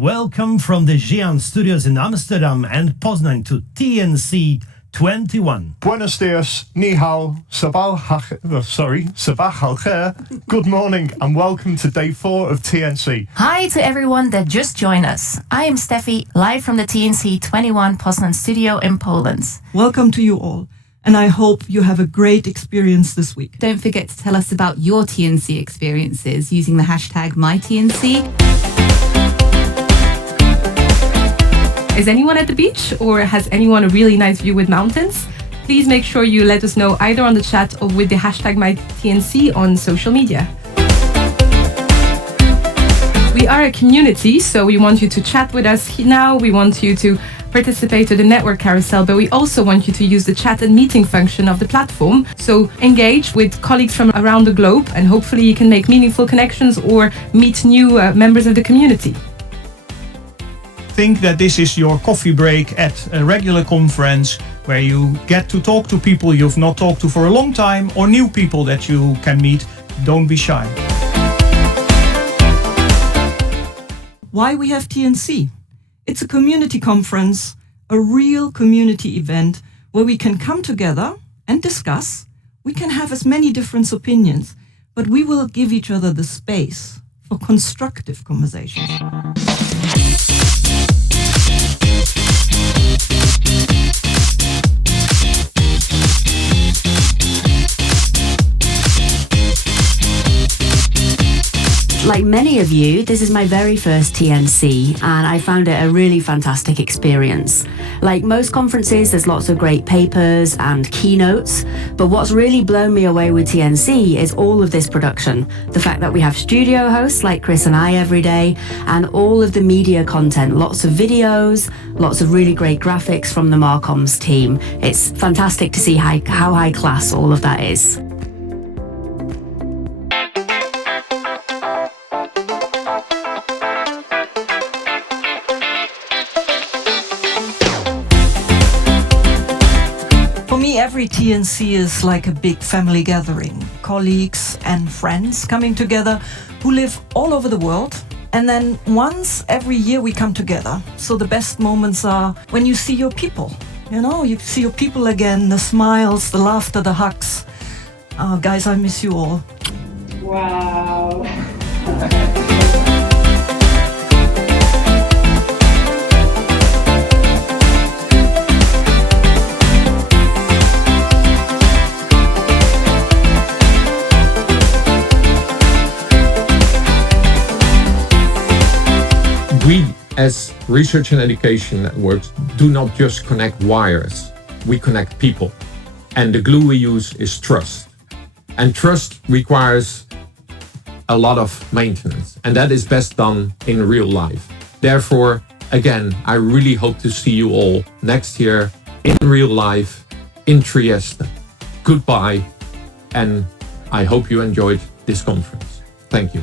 welcome from the GÉANT studios in Amsterdam and Poznan to TNC21. Buenos dias, ni hao, sabah al khair, good morning and welcome to day 4 of TNC. Hi to everyone that just joined us. I am Steffi, live from the TNC21 Poznan studio in Poland. Welcome to you all, and I hope you have a great experience this week. Don't forget to tell us about your TNC experiences using the hashtag MyTNC. Is anyone at the beach, or has anyone a really nice view with mountains? Please make sure you let us know either on the chat or with the hashtag MyTNC on social media. We are a community, so we want you to chat with us now. We want you to participate in the network carousel, but we also want you to use the chat and meeting function of the platform. So engage with colleagues from around the globe, and hopefully you can make meaningful connections or meet new members of the community. Think that this is your coffee break at a regular conference where you get to talk to people you've not talked to for a long time or new people that you can meet. Don't be shy. Why we have TNC? It's a community conference, a real community event where we can come together and discuss. We can have as many different opinions, but we will give each other the space for constructive conversations. Like many of you, this is my very first TNC, and I found it a really fantastic experience. Like most conferences, there's lots of great papers and keynotes, but what's really blown me away with TNC is all of this production. The fact that we have studio hosts like Chris and I every day, and all of the media content, lots of videos, lots of really great graphics from the Marcoms team. It's fantastic to see how high class all of that is. For me, every TNC is like a big family gathering. Colleagues and friends coming together who live all over the world. And then once every year we come together. So the best moments are when you see your people. You know, you see your people again, the smiles, the laughter, the hugs. Guys, I miss you all. Wow. We, as Research and Education Networks, do not just connect wires, we connect people. And the glue we use is trust. And trust requires a lot of maintenance, and that is best done in real life. Therefore, again, I really hope to see you all next year in real life in Trieste. Goodbye, and I hope you enjoyed this conference. Thank you.